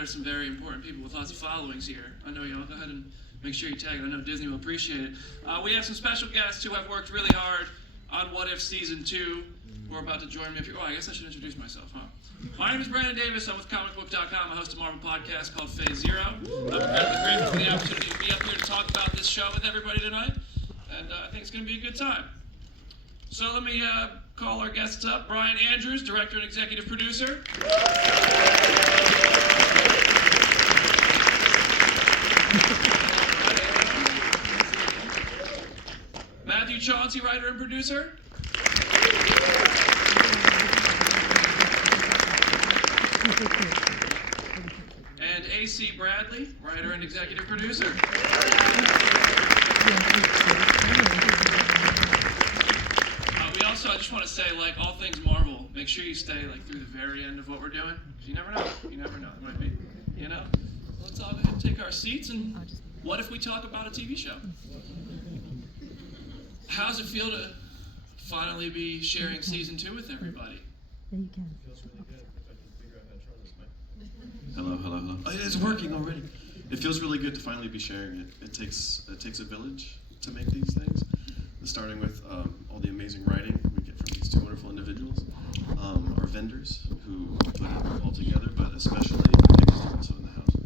there's some very important people with lots of followings here. I know y'all. Go ahead and make sure you tag it. I know Disney will appreciate it. We have some special guests who have worked really hard on What If Season 2. Who are about to join me up here. Oh, I guess I should introduce myself, huh? My name is Bryan Andrews. I'm with comicbook.com. I host a Marvel podcast called Phase Zero. I'm incredibly grateful for the opportunity to be up here to talk about this show with everybody tonight. And I think it's going to be a good time. So let me call our guests up. Bryan Andrews, director and executive producer. Matthew Chauncey, writer and producer. And A.C. Bradley, writer and executive producer. I just want to say, like all things Marvel, make sure you stay through the very end of what we're doing. You never know. You never know. There might be, Let's all go ahead and take our seats, and what if we talk about a TV show? How does it feel to finally be sharing season 2 with everybody? You can. It feels really good if I can figure out how to turn this mic. Hello. Oh, it's working already. It feels really good to finally be sharing it. It takes a village to make these things. Starting with all the amazing writing we get from these two wonderful individuals, our vendors who put it all together, but especially our biggest also in the house,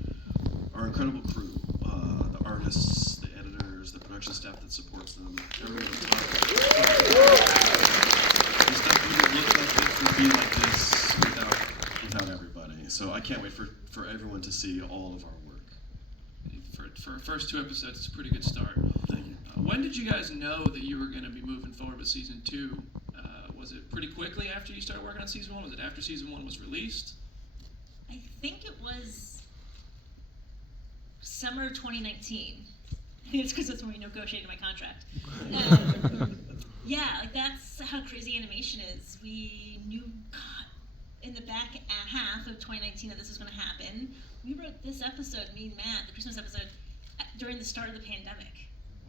our incredible crew, the artists, the editors, the production staff that supports them, everyone on top. This stuff wouldn't look like this, would be like this without everybody. So I can't wait for everyone to see all of our work. For our first 2 episodes, it's a pretty good start. Thank you. When did you guys know that you were going to be moving forward with season 2? Was it pretty quickly after you started working on season 1? Was it after season 1 was released? I think it was summer 2019. It's because that's when we negotiated my contract. Yeah, that's how crazy animation is. We knew in the back half of 2019 that this was going to happen. We wrote this episode, me and Matt, the Christmas episode, during the start of the pandemic,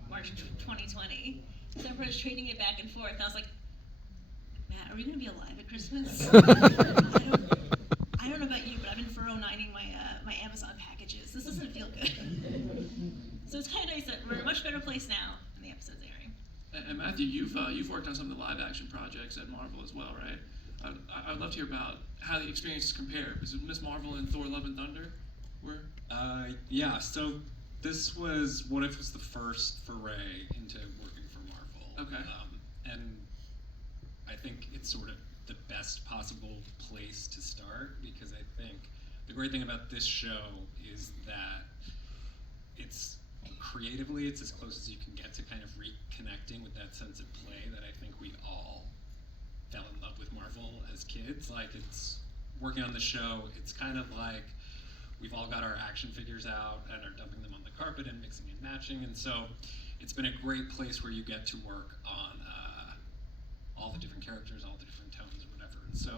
March 2020. So we're just trading it back and forth. I was like, Matt, are we going to be alive at Christmas? I don't know about you, but I've been furrow-nining my Amazon packages. This doesn't feel good. So it's kind of nice that we're in a much better place now, and the episode's airing. And Matthew, you've worked on some of the live-action projects at Marvel as well, right? I'd love to hear about how the experiences compare. Because Miss Marvel and Thor: Love and Thunder were? Yeah, so this was What If was the first foray into working for Marvel. Okay. And I think it's sort of the best possible place to start, because I think the great thing about this show is that it's creatively, it's as close as you can get to kind of reconnecting with that sense of play that I think we all fell in love with Marvel as kids. Like, it's working on the show, it's kind of like we've all got our action figures out and are dumping them on the carpet and mixing and matching, and so it's been a great place where you get to work on all the different characters, all the different tones or whatever. And so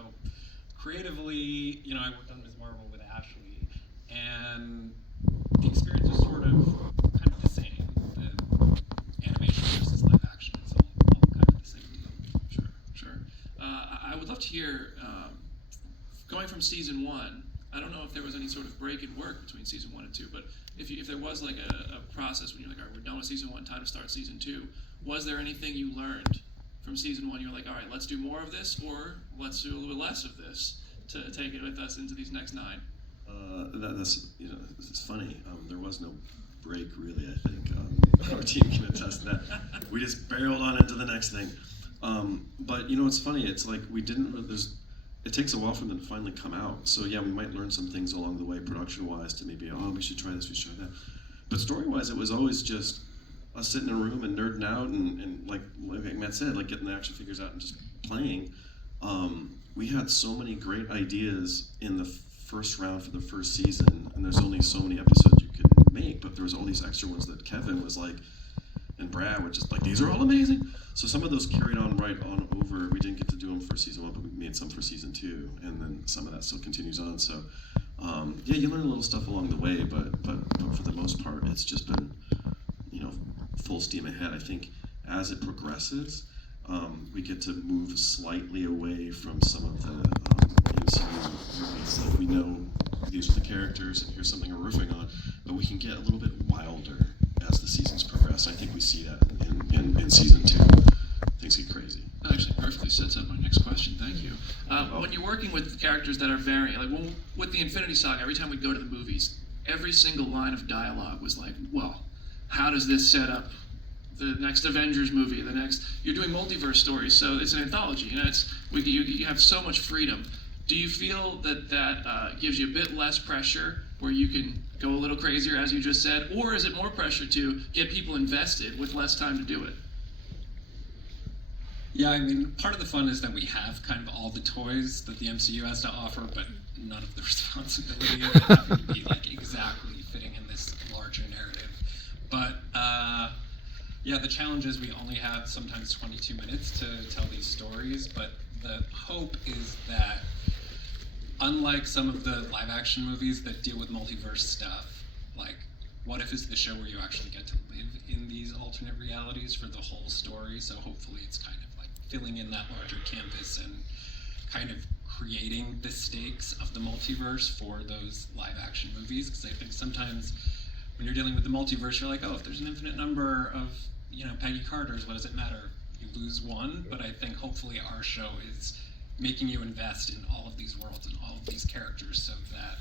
creatively, I worked on Ms. Marvel with Ashley, and the experience was sort of kind of the same. The animation versus live action is all kind of the same deal. Sure. I would love to hear, going from season 1, I don't know if there was any sort of break in work between season 1 and 2, but if there was like a process when you're like, all right, we're done with season 1, time to start season 2, was there anything you learned from season 1? You're like, all right, let's do more of this, or let's do a little bit less of this to take it with us into these next 9? That's it's funny. There was no break really. I think our team can attest to that. We just barreled on into the next thing. But it's funny. It's like we didn't. It takes a while for them to finally come out. So yeah, we might learn some things along the way, production-wise, to maybe we should try this, we should try that. But story-wise, it was always just us sitting in a room and nerding out and like Matt said, like getting the action figures out and just playing. We had so many great ideas in the first round for the first season, and there's only so many episodes you could make, but there was all these extra ones that Kevin was like, and Brad were just like, these are all amazing. So some of those carried on right on over. We didn't get to do them for season 1, but we made some for season 2, and then some of that still continues on. So yeah, you learn a little stuff along the way, but for the most part, it's just been full steam ahead. I think as it progresses, we get to move slightly away from some of the MCU movies. Like we know these are the characters, and here's something we're riffing on, but we can get a little bit wilder as the seasons progress. I think we see that in season 2. Things get crazy. That actually perfectly sets up my next question. Thank you. When you're working with characters that are varying, like with the Infinity Saga, every time we go to the movies, every single line of dialogue was like, well, how does this set up the next Avengers movie, the next? You're doing multiverse stories, so it's an anthology. You have so much freedom. Do you feel that gives you a bit less pressure, where you can go a little crazier, as you just said, or is it more pressure to get people invested with less time to do it? Yeah, I mean, part of the fun is that we have kind of all the toys that the MCU has to offer, but none of the responsibility of it having to be like exactly fitting in this larger narrative. But yeah, the challenge is we only have sometimes 22 minutes to tell these stories, but the hope is that unlike some of the live action movies that deal with multiverse stuff, like What If is the show where you actually get to live in these alternate realities for the whole story, so hopefully it's kind of like filling in that larger canvas and kind of creating the stakes of the multiverse for those live action movies, because I think sometimes when you're dealing with the multiverse, you're like, oh, if there's an infinite number of, Peggy Carters, what does it matter? You lose one, but I think hopefully our show is making you invest in all of these worlds and all of these characters so that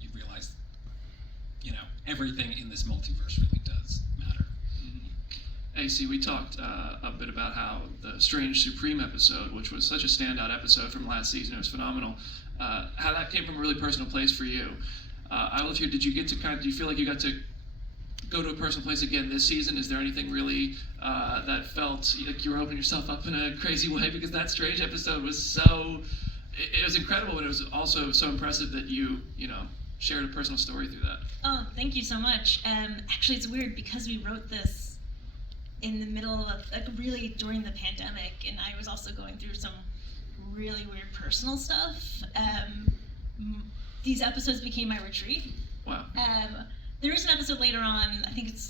you realize, everything in this multiverse really does matter. AC, we talked a bit about how the Strange Supreme episode, which was such a standout episode from last season, it was phenomenal, how that came from a really personal place for you. I love you. Did you get to do you feel like you got to go to a personal place again this season? Is there anything really that felt like you were opening yourself up in a crazy way? Because that Strange episode was it was incredible, but it was also so impressive that you shared a personal story through that. Oh, thank you so much. Actually, it's weird because we wrote this in the middle of, really during the pandemic, and I was also going through some really weird personal stuff. These episodes became my retreat. Wow. There is an episode later on, I think it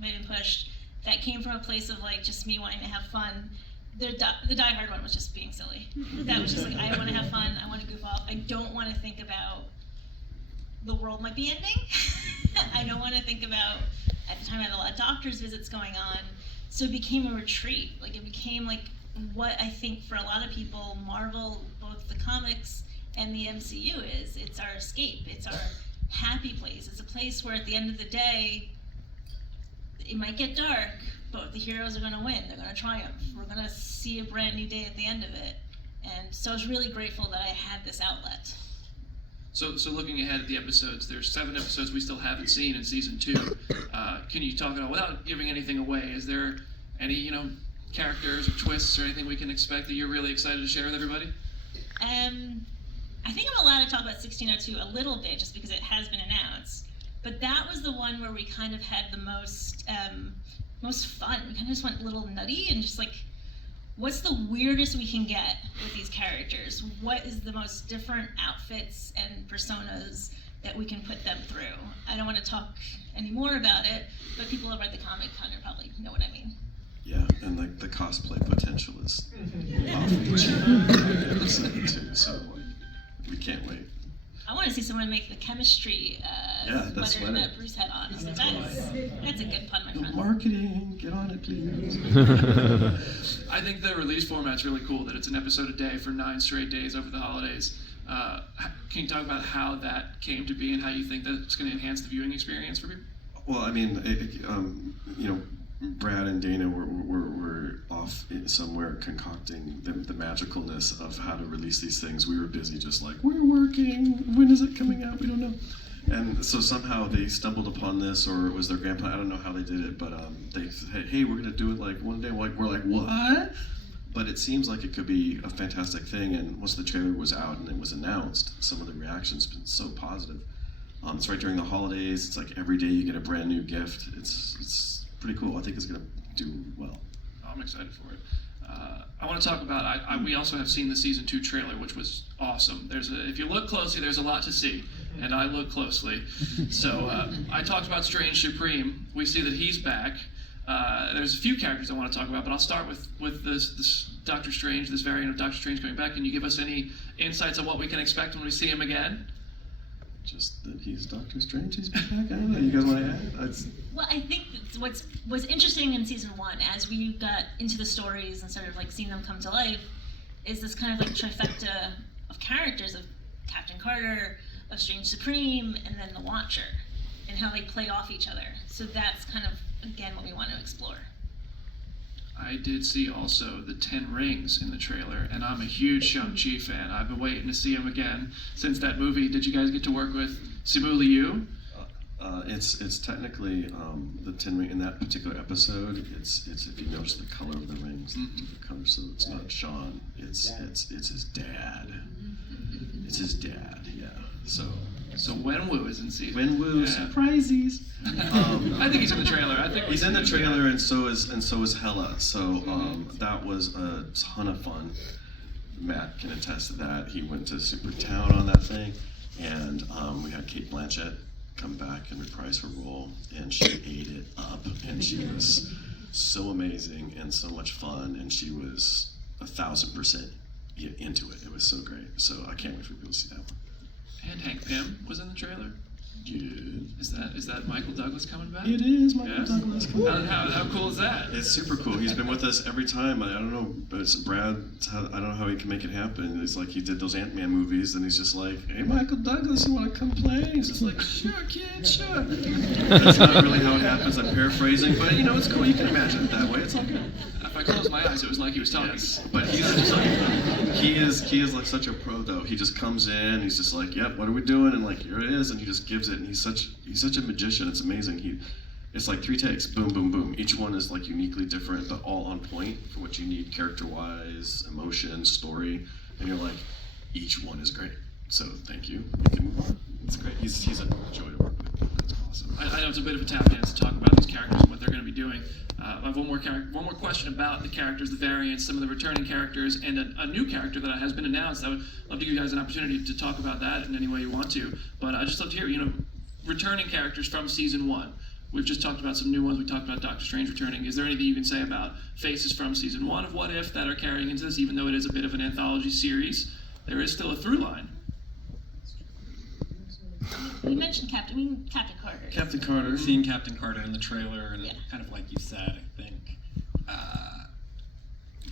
might have been pushed, that came from a place of just me wanting to have fun. The Die Hard one was just being silly. That was just I want to have fun, I want to goof off, I don't want to think about the world might be ending. I don't want to think about, at the time I had a lot of doctor's visits going on, so it became a retreat. It became what I think for a lot of people, Marvel, both the comics and the MCU is. It's our escape, it's our happy place. It's a place where at the end of the day, it might get dark, but the heroes are going to win. They're going to triumph. We're going to see a brand new day at the end of it. And so I was really grateful that I had this outlet. So looking ahead at the episodes, there's 7 episodes we still haven't seen in season 2. Can you talk about, without giving anything away, is there any characters or twists or anything we can expect that you're really excited to share with everybody? I think I'm allowed to talk about 1602 a little bit just because it has been announced. But that was the one where we kind of had the most fun. We kind of just went a little nutty and just what's the weirdest we can get with these characters? What is the most different outfits and personas that we can put them through? I don't want to talk any more about it, but people who have read the comic kind of probably know what I mean. Yeah, and the cosplay potential is off the chain episode too, so we can't wait. I want to see someone make the chemistry sweater that Bruce had on. So that's a good pun, my friend. Marketing, get on it, please. I think the release format's really cool, that it's an episode a day for 9 straight days over the holidays. Can you talk about how that came to be and how you think that's going to enhance the viewing experience for people? Well, I mean, Brad and Dana were off somewhere concocting the magicalness of how to release these things. We were busy just we're working, when is it coming out? We don't know. And so somehow they stumbled upon this, or it was their grandpa, I don't know how they did it, but they said, hey, we're going to do it one day. We're like, what? But it seems like it could be a fantastic thing, and once the trailer was out and it was announced, some of the reactions have been so positive. It's right during the holidays. It's every day you get a brand new gift. It's pretty cool. I think it's going to do well. I'm excited for it. I want to talk about, we also have seen the season 2 trailer, which was awesome. If you look closely, there's a lot to see, and I look closely. So I talked about Strange Supreme. We see that he's back. There's a few characters I want to talk about, but I'll start with this Doctor Strange, this variant of Doctor Strange coming back. Can you give us any insights on what we can expect when we see him again? just that he's Doctor Strange. He's back. I don't know. You guys want to add? Well, I think what's interesting in season 1, as we got into the stories and sort of like seeing them come to life, is this kind of like trifecta of characters of Captain Carter, of Strange Supreme, and then the Watcher, and how they play off each other. So that's kind of, again, what we want to explore. I did see also the 10 Rings in the trailer, and I'm a huge Shang-Chi fan. I've been waiting to see him again since that movie. Did you guys get to work with Simu Liu? It's technically the 10 ring in that particular episode. It's if you notice the color of the rings, the color. So it's not Sean. It's his dad. It's his dad. Yeah. So Wenwu is in season. Wenwu surprises. I think he's in the trailer. I think he's in the trailer, and so is Hela. So that was a ton of fun. Matt can attest to that. He went to Super Town on that thing, and we had Cate Blanchett come back and reprise her role, and she ate it up, and she was so amazing and so much fun, and she was 1,000% into it. It was so great. So I can't wait for people to see that one. And Hank Pym was in the trailer. Yeah. Is that Michael Douglas coming back? It is Michael Douglas coming back. How cool is that? It's super cool. He's been with us every time. I don't know, but it's Brad. I don't know how he can make it happen. It's like he did those Ant-Man movies, and he's just like, "Hey, Michael Douglas, you want to come play?" He's just like, "Sure, kid, sure." That's not really how it happens. I'm paraphrasing, but it's cool. You can imagine it that way. It's all good. If I closed my eyes, it was like he was talking. Yes, but he is like such a pro though. He just comes in, he's just like, "Yep, what are we doing?" And like, here it is, and he just gives it. And he's such a magician. It's amazing. It's like 3 takes, boom, boom, boom. Each one is like uniquely different, but all on point for what you need character-wise, emotion, story, and you're like, each one is great. So thank you. You can move on. It's great. He's a joy to work with. That's awesome. I know it's a bit of a tap dance to talk about these characters and what they're going to be doing. I have one more question about the characters, the variants, some of the returning characters, and a new character that has been announced. I would love to give you guys an opportunity to talk about that in any way you want to. But I just love to hear, returning characters from season 1. We've just talked about some new ones. We talked about Doctor Strange returning. Is there anything you can say about faces from season 1 of What If that are carrying into this, even though it is a bit of an anthology series? There is still a through line. You mentioned Captain Carter. Captain Carter. Seeing Captain Carter in the trailer, and Yeah. kind of like you said, I think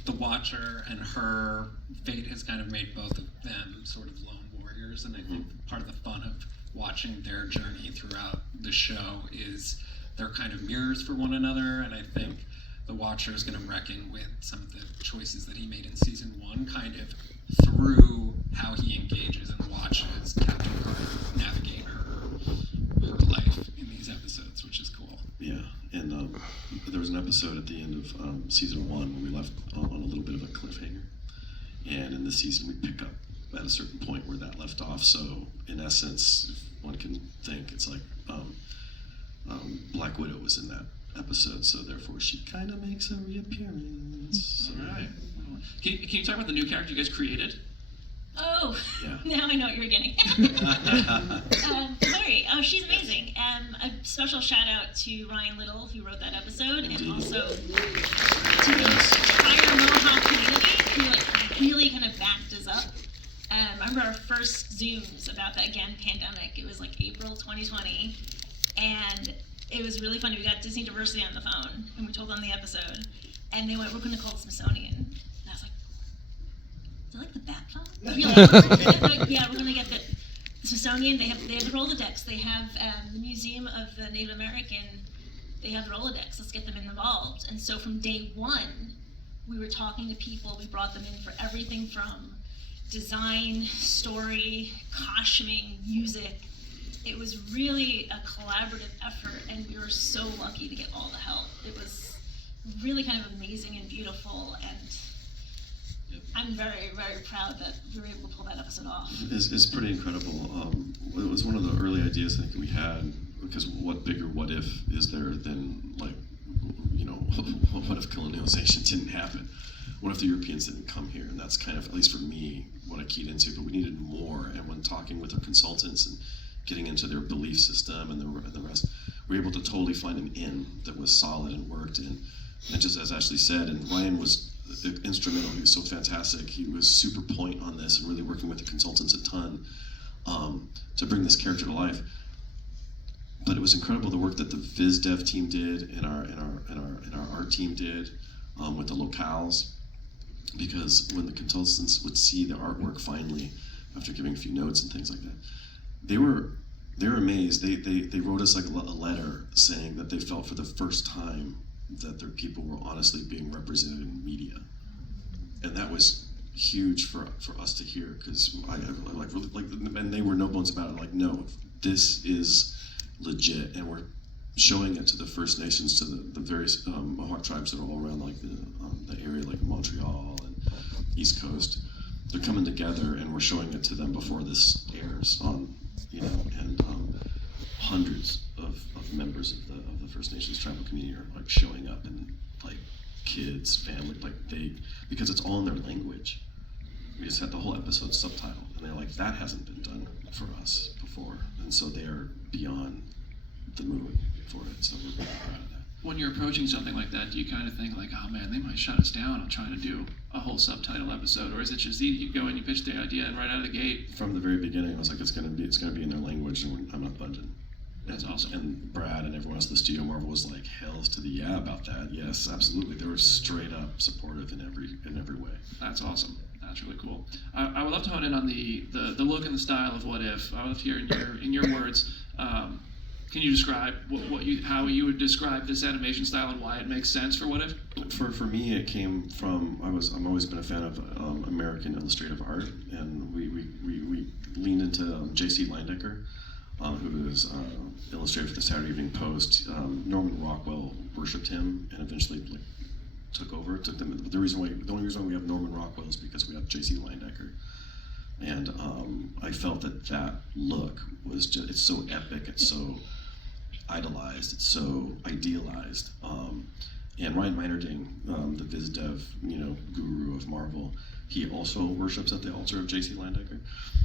the Watcher and her fate has kind of made both of them sort of lone warriors, and I think part of the fun of watching their journey throughout the show is they're kind of mirrors for one another, and I think the Watcher is going to reckon with some of the choices that he made in season 1, kind of through how he engages and watches Captain Carter navigate her life in these episodes, which is cool. Yeah, and there was an episode at the end of season 1 where we left on a little bit of a cliffhanger, and in this season we pick up at a certain point where that left off. So in essence, if one can think, it's like Black Widow was in that episode, so therefore she kind of makes a reappearance. All right. Can you talk about the new character you guys created? Oh, Yeah. now I know what you're getting. Lori, she's amazing. A special shout out to Ryan Little, who wrote that episode, and also to the entire Mohawk community, who really kind of backed us up. I remember our first Zooms about that, again, pandemic. It was like April 2020, and it was really funny. We got Disney Diversity on the phone, and we told them the episode, and they went, "We're going to call it Smithsonian." And I was like, "Is it like the Bat Phone?" Yeah, we're going to get the Smithsonian. They have the Rolodex. They have the Museum of the Native American. They have the Rolodex. Let's get them involved. And so from day 1, we were talking to people. We brought them in for everything from design, story, costuming, music. It was really a collaborative effort, and we were so lucky to get all the help. It was really kind of amazing and beautiful, and I'm very, very proud that we were able to pull that episode off. It's pretty incredible. It was one of the early ideas I think we had, because what bigger what if is there than, like, what if colonialization didn't happen? What if the Europeans didn't come here? And that's kind of, at least for me, what I keyed into, but we needed more. And when talking with our consultants and getting into their belief system and the rest, we were able to totally find an in that was solid and worked. And just as Ashley said, and Ryan was instrumental. He was so fantastic. He was super point on this and really working with the consultants a ton. to bring this character to life. But it was incredible the work that the Viz Dev team did and our art team did with the locales, because when the consultants would see the artwork finally after giving a few notes and things like that, they were amazed. They wrote us like a letter saying that they felt for the first time that their people were honestly being represented in media, and that was huge for us to hear, because I like really like, and they were no bones about it. Like, no, this is legit, and we're showing it to the First Nations, to the various Mohawk tribes that are all around, like the area, like Montreal and East Coast. They're coming together, and we're showing it to them before this airs on, and hundreds of members of the First Nations tribal community are like showing up, and like kids, family, like because it's all in their language. We just had the whole episode subtitled, and they're like, that hasn't been done for us before, and so they are beyond the moon for it. So we're really proud of that. When you're approaching something like that, do you kind of think like, oh man, they might shut us down on trying to do a whole subtitle episode, or is it just you go and you pitch the idea and right out of the gate? From the very beginning, I was like, it's gonna be in their language, and I'm not budging. That's awesome. And Brad and everyone else at the studio, Marvel, was like, hells to the yeah about that. Yes, absolutely. They were straight up supportive in every way. That's awesome. That's really cool. I would love to hone in on the look and the style of What If. I would love to hear in your words. Can you describe how you would describe this animation style and why it makes sense for What If? For me, it came from I'm always been a fan of American illustrative art, and we leaned into J.C. Landecker, who was illustrator for the Saturday Evening Post. Norman Rockwell worshipped him and eventually took over. The only reason why we have Norman Rockwell is because we have J.C. Landecker. And I felt that look was just, it's so epic, it's so idolized, it's so idealized. And Ryan Meinerding, the Viz Dev, guru of Marvel, he also worships at the altar of J.C. Landecker.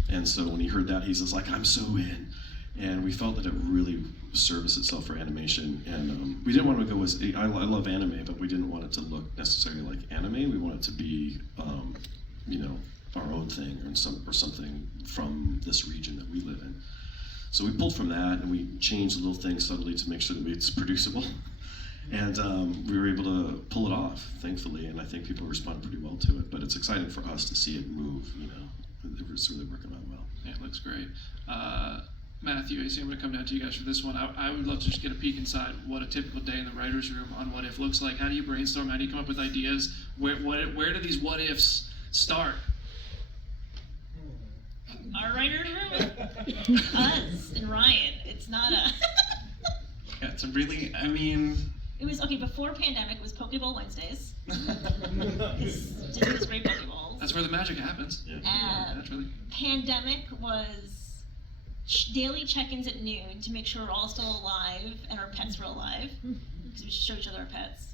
And so when he heard that, he's just like, I'm so in. And we felt that it really serviced itself for animation. And we didn't want to go with, I love anime, but we didn't want it to look necessarily like anime. We want it to be, our own thing, or something from this region that we live in. So we pulled from that, and we changed little things subtly to make sure that it's producible. And we were able to pull it off, thankfully, and I think people respond pretty well to it. But it's exciting for us to see it move, It's really working out well. Yeah, it looks great. Matthew, AC, I'm going to come down to you guys for this one. I would love to just get a peek inside what a typical day in the writer's room on What If looks like. How do you brainstorm? How do you come up with ideas? Where do these what ifs start? Our writer's room? Us and Ryan. It's not a... Yeah, it's a really, It was, before pandemic, it was Pokeball Wednesdays. Because Disney was great Pokeballs. That's where the magic happens. Yeah. Naturally. Pandemic was daily check-ins at noon to make sure we're all still alive and our pets were alive, because we show each other our pets.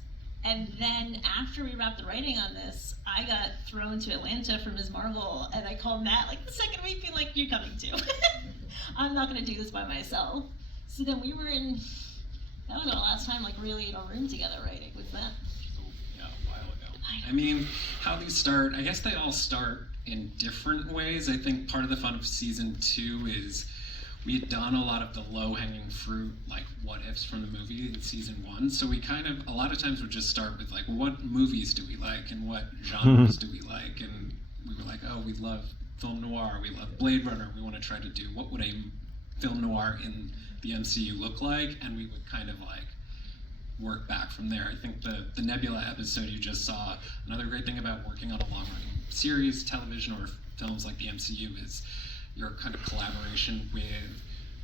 And then after we wrapped the writing on this, I got thrown to Atlanta for Ms. Marvel, and I called Matt like the second week, being like, "You're coming too. I'm not going to do this by myself." So then we were that was our last time really in a room together writing with Matt. Yeah, a while ago. How these start, I guess they all start in different ways. I think part of the fun of season 2 is we had done a lot of the low-hanging fruit, like what ifs from the movie in season 1. So we a lot of times would just start with what movies do we like and what genres do we like? And we were like, oh, we love film noir, we love Blade Runner, we want to try to do what would a film noir in the MCU look like? And we would kind of work back from there. I think the Nebula episode you just saw, another great thing about working on a long-running series, television, or films like the MCU is your kind of collaboration with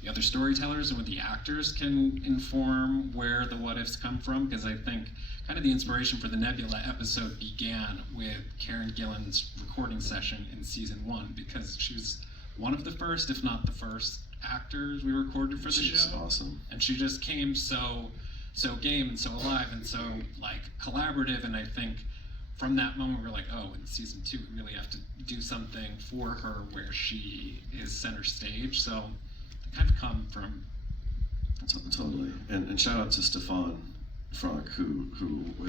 the other storytellers and with the actors can inform where the what ifs come from, because I think kind of the inspiration for the Nebula episode began with Karen Gillan's recording session in season 1, because she was one of the first, if not the first, actors we recorded for the show. She's awesome. And she just came so game and so alive and so collaborative, and I think from that moment, we were like, oh, in season 2, we really have to do something for her where she is center stage. So they kind of come from... Totally. And shout out to Stefan Frank, who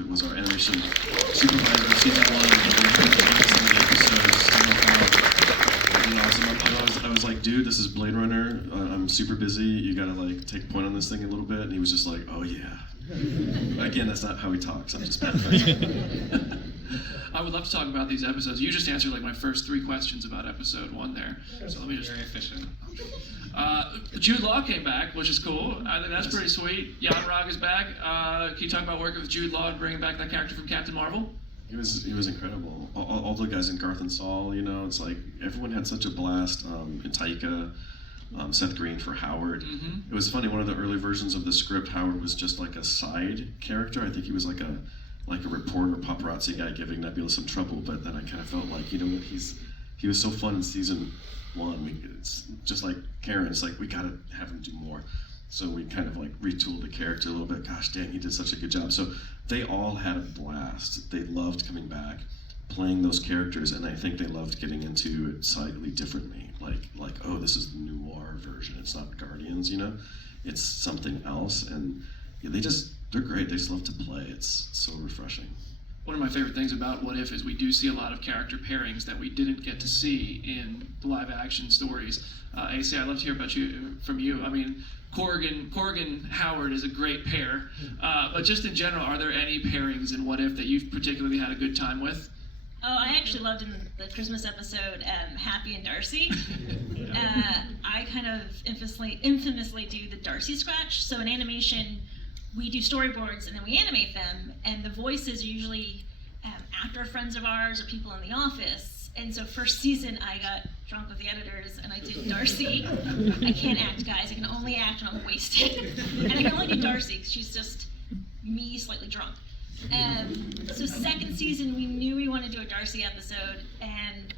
was our animation supervisor in season 1. Some of the episodes. Awesome. I was like, dude, this is Blade Runner. I'm super busy. You gotta like take point on this thing a little bit. And he was just like, oh yeah. Again, that's not how he talks. I'm just paraphrasing. I would love to talk about these episodes. You just answered like my first 3 questions about episode 1 there. So let me just. Very efficient. Jude Law came back, which is cool. I think that's pretty sweet. Jan Rog is back. Can you talk about working with Jude Law and bringing back that character from Captain Marvel? It was incredible. All the guys in Garth and Saul, you know, it's like everyone had such a blast. And Taika, Seth Green for Howard. Mm-hmm. It was funny. One of the early versions of the script, Howard was just like a side character. I think he was like a reporter, paparazzi guy giving Nebula some trouble. But then I kind of felt like, you know, he was so fun in season 1. It's just like Karen. It's like we gotta have him do more. So we kind of like retooled the character a little bit. Gosh dang, he did such a good job. So they all had a blast. They loved coming back, playing those characters, and I think they loved getting into it slightly differently. Like oh, this is the noir version. It's not Guardians, you know. It's something else, and yeah, they're great. They just love to play. It's so refreshing. One of my favorite things about What If is we do see a lot of character pairings that we didn't get to see in the live action stories. AC, I'd love to hear from you. I mean, Corrigan Howard is a great pair, but just in general, are there any pairings in What If that you've particularly had a good time with? Oh, I actually loved in the Christmas episode Happy and Darcy. I kind of infamously do the Darcy scratch. So in animation, we do storyboards and then we animate them, and the voices are usually actor friends of ours or people in the office. And so first season, I got drunk with the editors and I did Darcy. I can't act, guys. I can only act when I'm wasted. And I can only do Darcy because she's just me slightly drunk. So second season, we knew we wanted to do a Darcy episode, and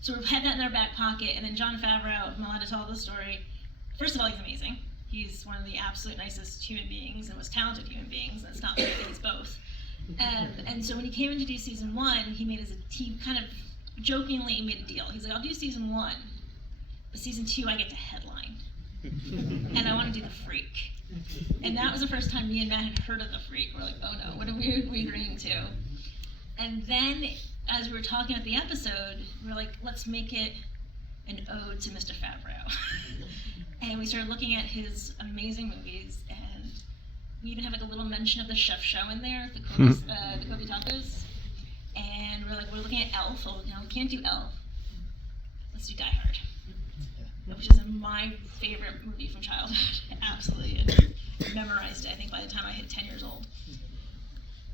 so we had that in our back pocket. And then Jon Favreau, if I'm allowed to tell the story, first of all, he's amazing. He's one of the absolute nicest human beings and most talented human beings, and it's not fair that he's both. And so when he came in to do season 1, he kind of jokingly made a deal. He's like, I'll do season 1, but season 2 I get to headline. And I want to do the Freak. And that was the first time me and Matt had heard of the Freak. We're like, oh no, what are we agreeing to? And then as we were talking about the episode, we were like, let's make it an ode to Mr. Favreau. And we started looking at his amazing movies, and we even have like a little mention of the chef show in there, the Kobe tacos. And we're looking at Elf. Oh, no, we can't do Elf. Let's do Die Hard, which is my favorite movie from childhood. Absolutely, I memorized it. I think by the time I hit 10 years old.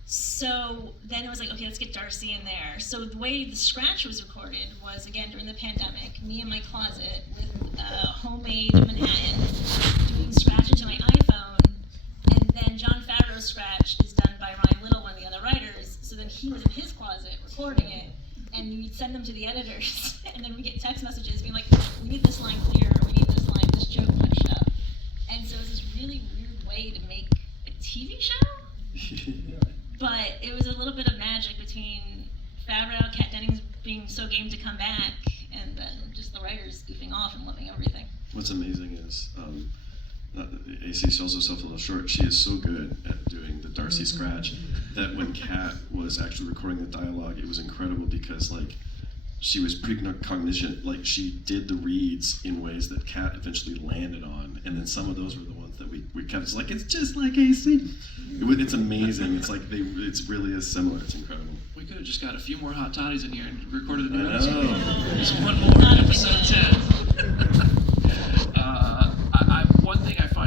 So then it was like, okay, let's get Darcy in there. So the way the scratch was recorded was, again, during the pandemic, me in my closet with homemade Manhattan, doing scratch into my iPhone, and then Jon Favreau's scratch is done by Ryan Little, one of the other writers. So then he was in his closet recording it, and we'd send them to the editors, and then we get text messages being like, we need this line clear, or we need this line, this joke pushed up. And so it was this really weird way to make a TV show. But it was a little bit of magic between Favreau, Kat Dennings being so game to come back, and then just the writers goofing off and loving everything. What's amazing is AC sells herself a little short. She is so good at doing the Darcy scratch that when Kat was actually recording the dialogue, it was incredible because like she was precognition, like she did the reads in ways that Kat eventually landed on, and then some of those were the ones that we kept. It's like it's just like AC. It's amazing. It's like it's really is similar. It's incredible. We could have just got a few more hot toddies in here and recorded a new I episode. know. Just one more, episode 10.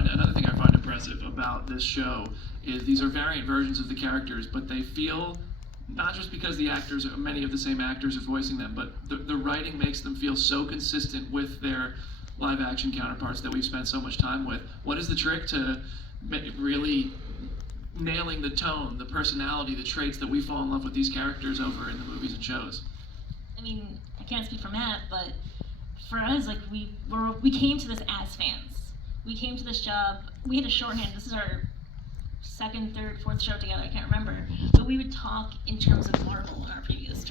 Another thing I find impressive about this show is these are variant versions of the characters, but they feel, not just because the actors, many of the same actors are voicing them, but the writing makes them feel so consistent with their live action counterparts that we've spent so much time with. What is the trick to really nailing the tone, the personality, the traits that we fall in love with these characters over in the movies and shows? I mean, I can't speak for Matt, but for us, like we came to this as fans. We came to this job, we had a shorthand. This is our second, third, fourth show together, I can't remember. But we would talk in terms of Marvel on our previous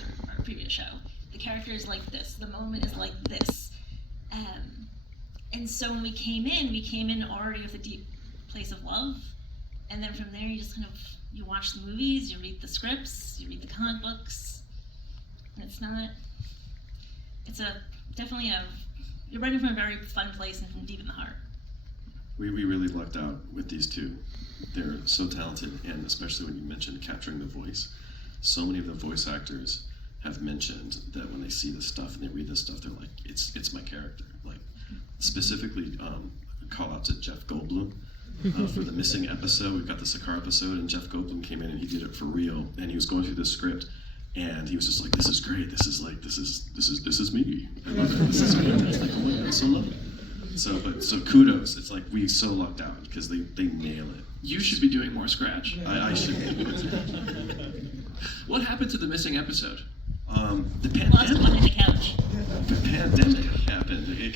show. The character is like this, the moment is like this. And so when we came in already with a deep place of love. And then from there, you just kind of, you watch the movies, you read the scripts, you read the comic books. And it's definitely a You're writing from a very fun place and from deep in the heart. We really lucked out with these two. They're so talented, and especially when you mentioned capturing the voice. So many of the voice actors have mentioned that when they see this stuff and they read this stuff, they're like, it's my character. Like, specifically, call out to Jeff Goldblum for the missing episode. We've got the Sakar episode, and Jeff Goldblum came in and he did it for real. And he was going through the script, and he was just like, "This is great. This is me. I love it. This is great." It's like, oh my god, it's so lovely. So kudos. It's like we so lucked out because they nail it. You should be doing more Scratch. I should. What happened to the missing episode? The Lots of fun on the pandemic. couch. The pandemic happened. It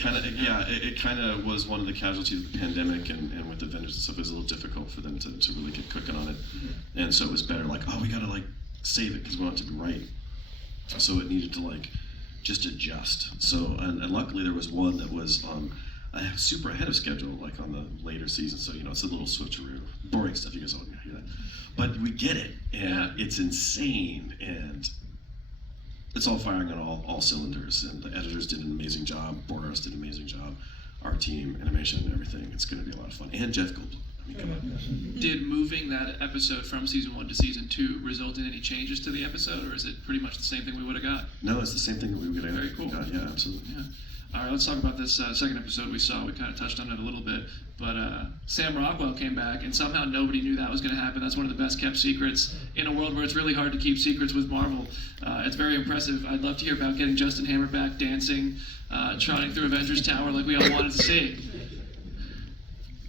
kind of was one of the casualties of the pandemic, and with Avengers and stuff, it was a little difficult for them to really get cooking on it, and so it was better. Like, oh, we gotta like save it because we want it to be right. So it needed to like just adjust. So and luckily there was one that was super ahead of schedule, like on the later season. So it's a little switcheroo, boring stuff. You guys all hear that, but we get it, and it's insane, and it's all firing on all cylinders. And the editors did an amazing job. Board artists did an amazing job. Our team, animation, and everything. It's going to be a lot of fun. And Jeff Goldblum. I mean, come on. Did moving that episode from season 1 to season 2 result in any changes to the episode, or is it pretty much the same thing we would have got? No, it's the same thing that we would have Very cool. got. Yeah, absolutely. Yeah. All right, let's talk about this second episode we saw. We kind of touched on it a little bit, but Sam Rockwell came back, and somehow nobody knew that was going to happen. That's one of the best kept secrets in a world where it's really hard to keep secrets with Marvel. It's very impressive. I'd love to hear about getting Justin Hammer back dancing, trotting through Avengers Tower like we all wanted to see.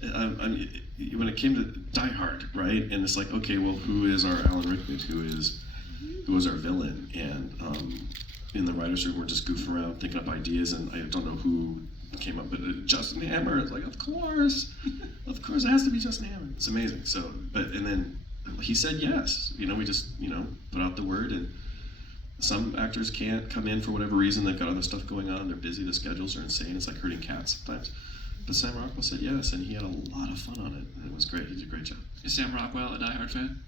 When it came to Die Hard, right? And it's like, okay, well, who is our Alan Rickman? Who is our villain? And in the writers' room, we're just goofing around, thinking up ideas, and I don't know who came up, but Justin Hammer. It's like, of course, it has to be Justin Hammer. It's amazing. So, and then he said yes. We just put out the word, and some actors can't come in for whatever reason. They've got other stuff going on. They're busy. The schedules are insane. It's like herding cats sometimes. But Sam Rockwell said yes, and he had a lot of fun on it, and it was great. He did a great job. Is Sam Rockwell a Die Hard fan?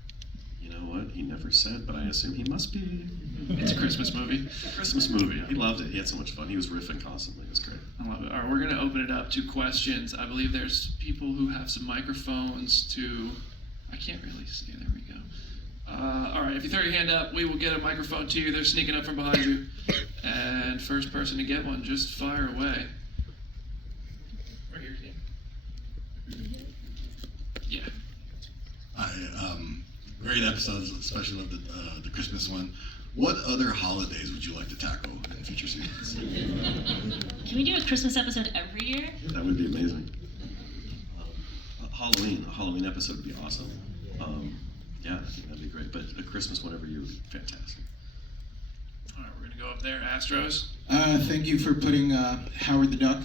You know what? He never said, but I assume he must be. It's a Christmas movie. Christmas movie. He loved it. He had so much fun. He was riffing constantly. It was great. I love it. All right, we're going to open it up to questions. I believe there's people who have some microphones to... I can't really see. There we go. All right, if you throw your hand up, we will get a microphone to you. They're sneaking up from behind you. And first person to get one, just fire away. Right here, yeah. Great episodes, especially love the Christmas one. What other holidays would you like to tackle in future seasons? Can we do a Christmas episode every year? That would be amazing. A Halloween episode would be awesome. Yeah, I think that'd be great. But a Christmas one every year would be fantastic. All right, we're going to go up there. Astros. Thank you for putting Howard the Duck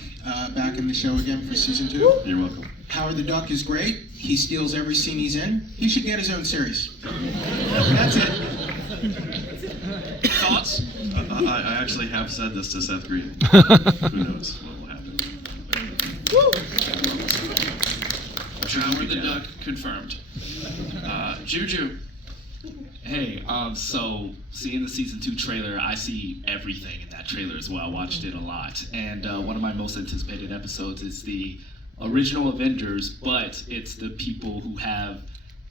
back in the show again for season 2. You're welcome. Howard the Duck is great. He steals every scene he's in. He should get his own series. That's it. Thoughts? I actually have said this to Seth Green. Who knows what will happen? Howard the Duck confirmed. Juju. Hey, so seeing the season 2 trailer, I see everything in that trailer as well. I watched it a lot. And one of my most anticipated episodes is the original Avengers, but it's the people who have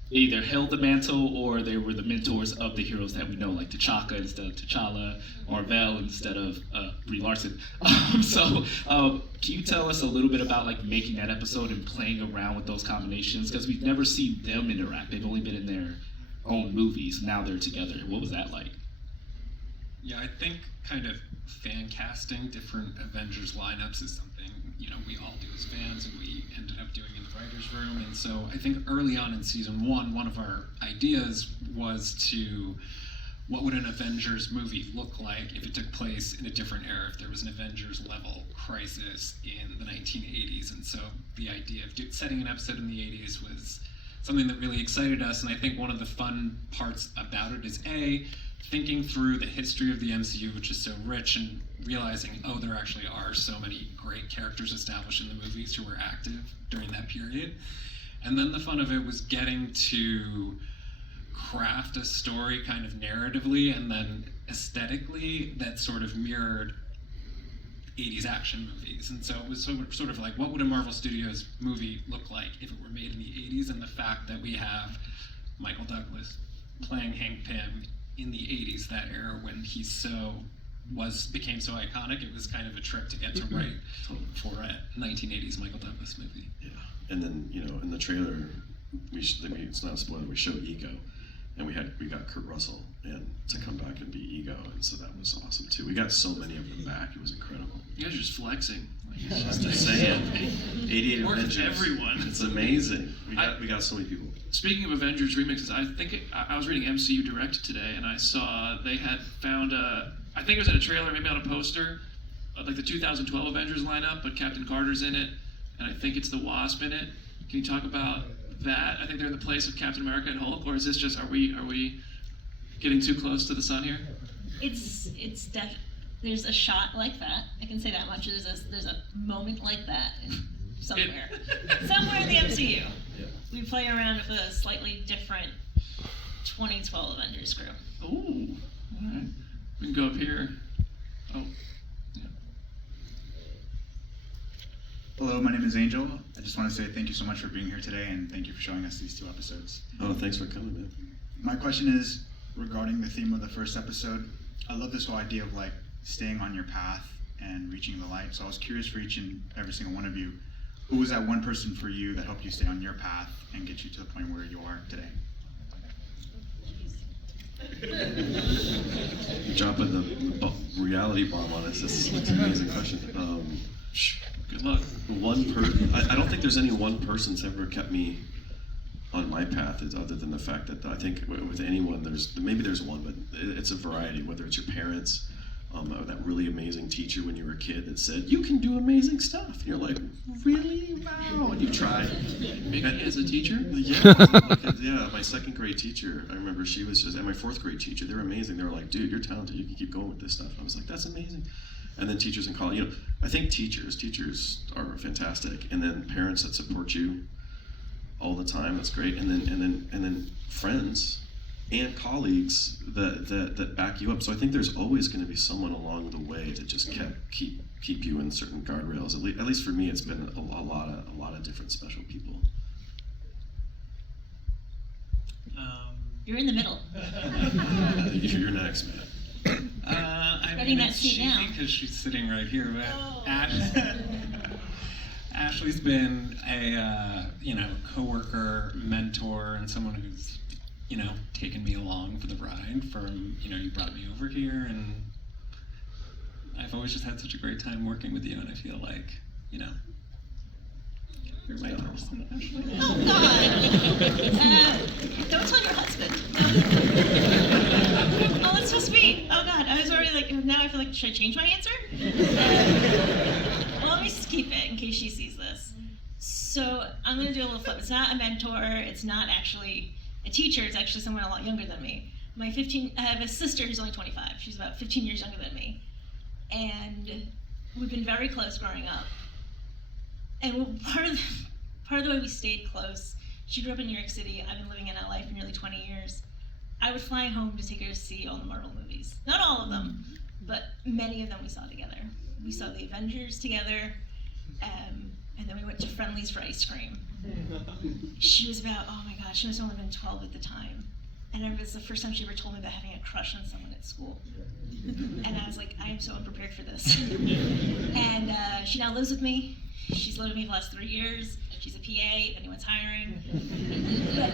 either held the mantle or they were the mentors of the heroes that we know, like T'Chaka instead of T'Challa, or Vel instead of Brie Larson. Can you tell us a little bit about like making that episode and playing around with those combinations? Because we've never seen them interact. They've only been in their own movies. Now they're together. What was that like? Yeah, I think kind of fan casting different Avengers lineups is something we all do as fans, and we ended up doing in the writers' room. And so I think early on in season 1, one of our ideas was what would an Avengers movie look like if it took place in a different era, if there was an Avengers level crisis in the 1980s. And so the idea of setting an episode in the 80s was something that really excited us. And I think one of the fun parts about it is thinking through the history of the MCU, which is so rich, and realizing, there actually are so many great characters established in the movies who were active during that period. And then the fun of it was getting to craft a story kind of narratively and then aesthetically that sort of mirrored '80s action movies, and so it was sort of like, what would a Marvel Studios movie look like if it were made in the '80s? And the fact that we have Michael Douglas playing Hank Pym in the '80s, that era when he became so iconic, it was kind of a trip to get to write for a 1980s Michael Douglas movie. Yeah, and then in the trailer, it's not a spoiler. We show Ego, and we got Kurt Russell and to come back and be Ego, and so that was awesome too. We got so many of them back; it was incredible. You guys are just flexing. Just saying, 88 Worked Avengers. everyone. It's amazing. We got so many people. Speaking of Avengers remixes, I was reading MCU Direct today, and I saw they had found I think it was in a trailer, maybe on a poster, like the 2012 Avengers lineup, but Captain Carter's in it, and I think it's the Wasp in it. Can you talk about that? I think they're in the place of Captain America and Hulk, or is this just are we getting too close to the sun here? There's a shot like that. I can say that much. There's a moment like that somewhere in the MCU. Yeah. We play around with a slightly different 2012 Avengers crew. Ooh, all right. We can go up here. Oh, yeah. Hello, my name is Angel. I just want to say thank you so much for being here today, and thank you for showing us these 2 episodes. Oh, thanks for coming, man. My question is regarding the theme of the first episode. I love this whole idea of like staying on your path and reaching the light. So I was curious for each and every single one of you, who was that one person for you that helped you stay on your path and get you to the point where you are today? You're dropping the reality bomb on us. This is an amazing question. Good luck. I don't think there's any one person that's ever kept me on my path, other than the fact that I think with anyone, there's one, but it's a variety, whether it's your parents, that really amazing teacher when you were a kid that said, you can do amazing stuff. And you're like, really? Wow. And you try. Maybe as a teacher? Yeah, my 2nd grade teacher, I remember she was just, and my 4th grade teacher, they were amazing. They were like, dude, you're talented. You can keep going with this stuff. I was like, that's amazing. And then teachers in college, I think teachers are fantastic. And then parents that support you all the time, that's great. And then friends and colleagues that back you up. So I think there's always going to be someone along the way that just keep you in certain guardrails. At least for me, it's been a lot of different special people. You're in the middle. You're next, man. I Ready mean, that it's seat cheesy now. because she's sitting right here, but Oh. Ashley's been a coworker, mentor, and someone who's taken me along for the ride. From you brought me over here, and I've always just had such a great time working with you, and I feel like you're my person, Ashley. Oh God! Don't tell your husband. Oh, that's so sweet. Oh God, I was already like, now I feel like, should I change my answer? Well, let me just keep it in case she sees this. So I'm gonna do a little flip. It's not a mentor. It's not actually a teacher. It's actually someone a lot younger than me. I have a sister who's only 25. She's about 15 years younger than me, and we've been very close growing up. And part of the way we stayed close, she grew up in New York City. I've been living in LA for nearly 20 years. I would fly home to take her to see all the Marvel movies. Not all of them, but many of them we saw together. We saw the Avengers together, and then we went to Friendly's for ice cream. She was about, oh my gosh, she must have only been 12 at the time. And it was the first time she ever told me about having a crush on someone at school. And I was like, I am so unprepared for this. And she now lives with me. She's lived with me for the last 3 years. She's a PA, if anyone's hiring. But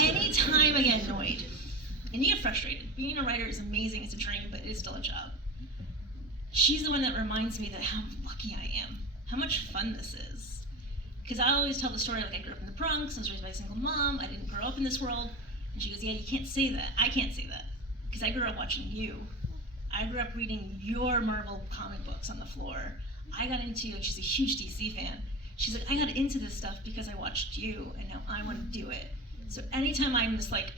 anytime I get annoyed, and you get frustrated, being a writer is amazing, it's a dream, but it is still a job. She's the one that reminds me that how lucky I am, how much fun this is. Because I always tell the story like I grew up in the Bronx, I was raised by a single mom, I didn't grow up in this world. And she goes, yeah, you can't say that. I can't say that. Because I grew up watching you. I grew up reading your Marvel comic books on the floor. I got into, and she's a huge DC fan. She's like, I got into this stuff because I watched you, and now I want to do it. So anytime I'm just like,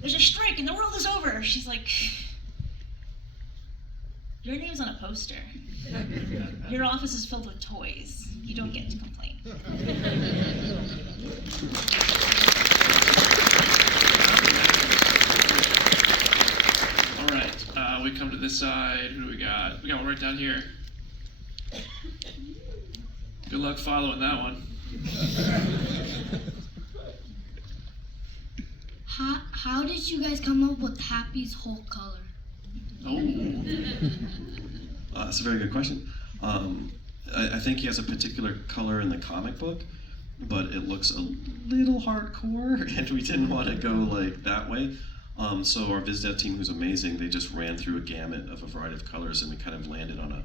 there's a strike and the world is over, she's like, your name's on a poster. Your office is filled with toys. You don't get to complain. All right, we come to this side. Who do we got? We got one right down here. Good luck following that one. How did you guys come up with Happy's whole color? Oh. That's a very good question. I think he has a particular color in the comic book, but it looks a little hardcore, and we didn't want to go like that way. So our Viz Dev team, who's amazing, they just ran through a gamut of a variety of colors, and we kind of landed on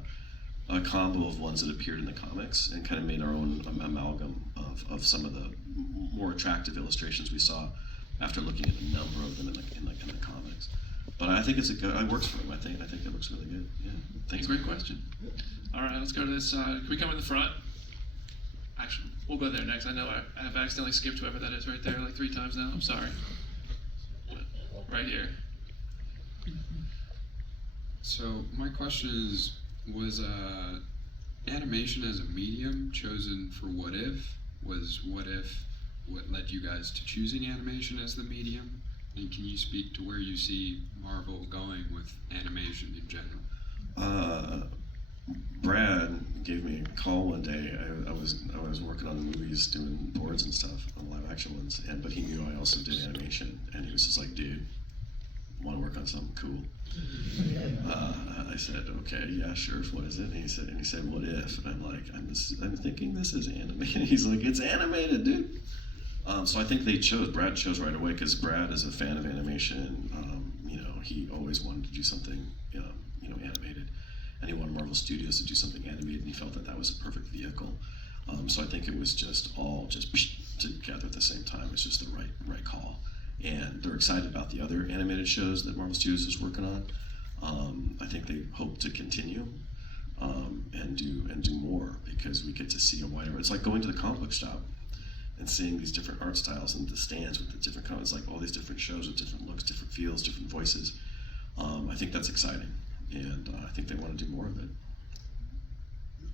a combo of ones that appeared in the comics, and kind of made our own amalgam of some of the more attractive illustrations we saw after looking at a number of them in the comics. But I think it works for him. I think it looks really good. Yeah. Thanks. Great question. All right, let's go to this side. Can we come in the front? Actually, we'll go there next. I know I have accidentally skipped whoever that is right there like 3 times now. I'm sorry. Right here. So my question is, was animation as a medium chosen for What If? Was What If what led you guys to choosing animation as the medium? And can you speak to where you see Marvel going with animation in general? Brad gave me a call one day. I was working on movies, doing boards and stuff, on live action ones, but he knew I also did animation, and he was just like, "Dude, want to work on something cool?" I said, "Okay, yeah, sure. What is it?" And he said, "What If?" And I'm like, I'm thinking this is animated. He's like, "It's animated, dude." So I think Brad chose right away, because Brad is a fan of animation. He always wanted to do something, animated, and he wanted Marvel Studios to do something animated, and he felt that was a perfect vehicle. So I think it was just all together at the same time. It's just the right call, and they're excited about the other animated shows that Marvel Studios is working on. I think they hope to continue and do more, because we get to see a wider. It's like going to the comic book shop and seeing these different art styles and the stands with the different colors, like all these different shows with different looks, different feels, different voices. I think that's exciting, and I think they want to do more of it. All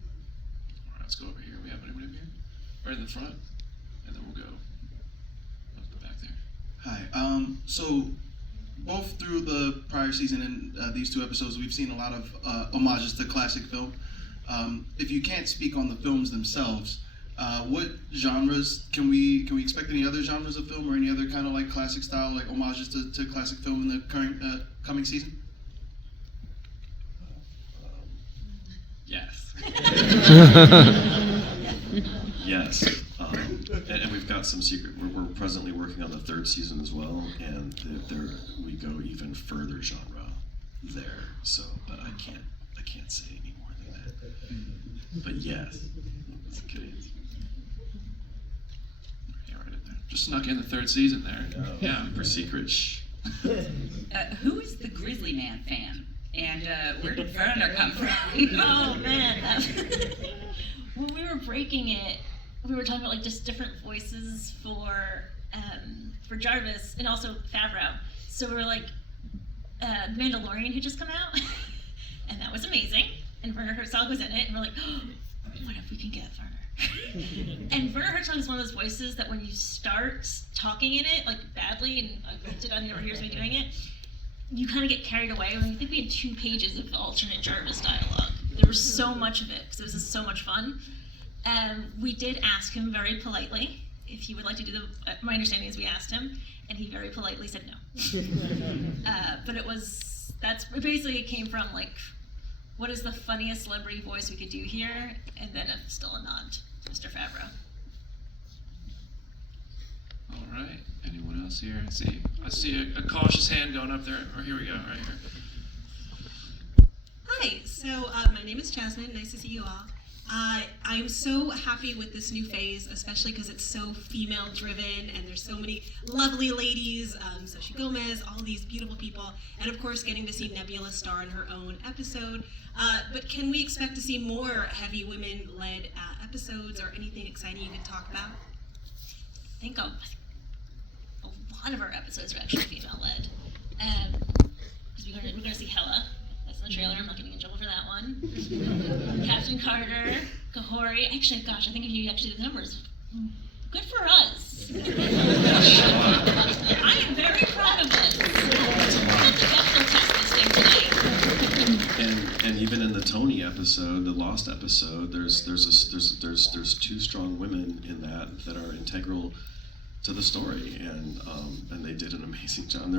right, let's go over here. We have anyone in here? Right in the front, and then we'll go back there. Hi. So both through the prior season and these 2 episodes, we've seen a lot of homages to classic film. If you can't speak on the films themselves, what genres can we expect? Any other genres of film, or any other kind of like classic style, like homages to classic film in the current coming season? Yes. Yes, and we've got some secret. We're presently working on the 3rd season as well, and we go even further genre there. So, but I can't say any more than that. But yes, that's a good answer. Yeah, right in there. Just snuck in the 3rd season there. Yeah. For secret. Shh. Who is the Grizzly Man fan? And where did Werner come from? Oh man, when we were breaking it, we were talking about like just different voices for Jarvis and also Favreau. So we were like, Mandalorian had just come out, and that was amazing. And Werner Herzog was in it, and we're like, oh, what if we can get Werner? And Werner Herzog is one of those voices that when you start talking in it, like badly, and I did on your ears me doing it, you kind of get carried away. I think we had 2 pages of alternate Jarvis dialogue. There was so much of it, because it was just so much fun. We did ask him very politely if he would like to do my understanding is we asked him, and he very politely said no. But it basically came from like, what is the funniest celebrity voice we could do here? And then still a nod to Mr. Favreau. All right. Anyone else here? I see a cautious hand going up there. Or here we go, right here. Hi. So my name is Jasmine. Nice to see you all. I'm so happy with this new phase, especially because it's so female-driven, and there's so many lovely ladies, Xochitl Gomez, all these beautiful people, and of course getting to see Nebula star in her own episode. But can we expect to see more heavy women-led episodes, or anything exciting you could talk about? I think a lot of our episodes are actually female-led. Because we're going to see Hela. That's in the trailer. I'm not getting in trouble for that one. Captain Carter, Kahori. Actually, gosh, I think if you actually do the numbers, good for us. I am very proud of this. We'll test this thing tonight. Chauney episode, the Lost episode, there's two strong women in that are integral to the story, and they did an amazing job.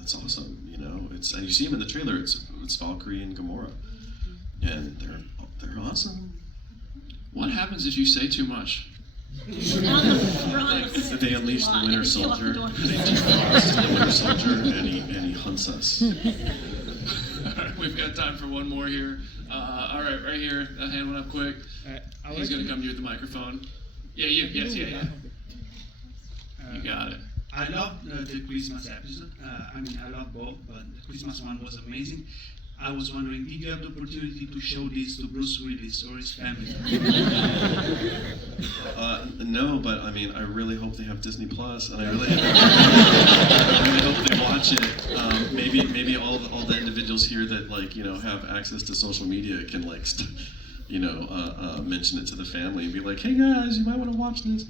It's awesome, you know. It's, and you see them in the trailer. It's Valkyrie and Gamora, and they're awesome. What happens if you say too much? They unleash the Winter Soldier. They defrost the Winter Soldier, and he hunts us. We've got time for one more here. All right, right here. That hand went up quick. He's going to come to you with the microphone. Yeah, you. Yes, yeah. You got it. I love the Christmas episode. I love both, but the Christmas one was amazing. I was wondering, did you have the opportunity to show this to Bruce Willis or his family? No, but I mean, I really hope they have Disney Plus, and I really hope they watch it. Maybe all the individuals here that have access to social media can mention it to the family and be like, hey guys, you might want to watch this.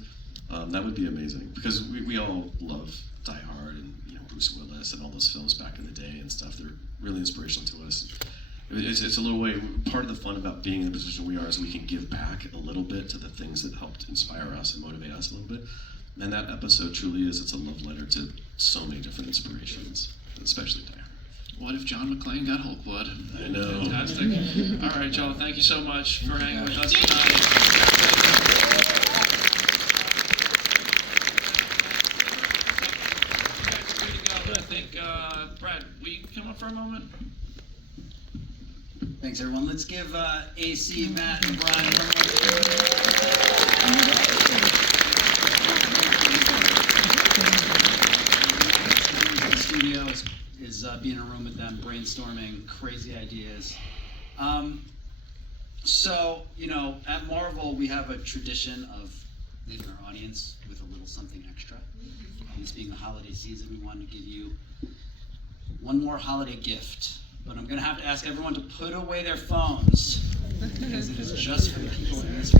That would be amazing, because we all love Die Hard and Bruce Willis and all those films back in the day and stuff. They're really inspirational to us. It's a little way, part of the fun about being in the position we are is we can give back a little bit to the things that helped inspire us and motivate us a little bit. And that episode truly is, it's a love letter to so many different inspirations, especially Die Hard. What if John McClane got Hulk blood? I know. Fantastic. All right, y'all, thank you so much for hanging with us tonight. I think, Brad, will you come up for a moment? Thanks, everyone. Let's give AC, Matt, and Bryan one more. The studio is being in a room with them, brainstorming crazy ideas. So, at Marvel, we have a tradition of leaving our audience with a little something extra. This being the holiday season, we wanted to give you one more holiday gift. But I'm going to have to ask everyone to put away their phones, because it is just for the people in this room.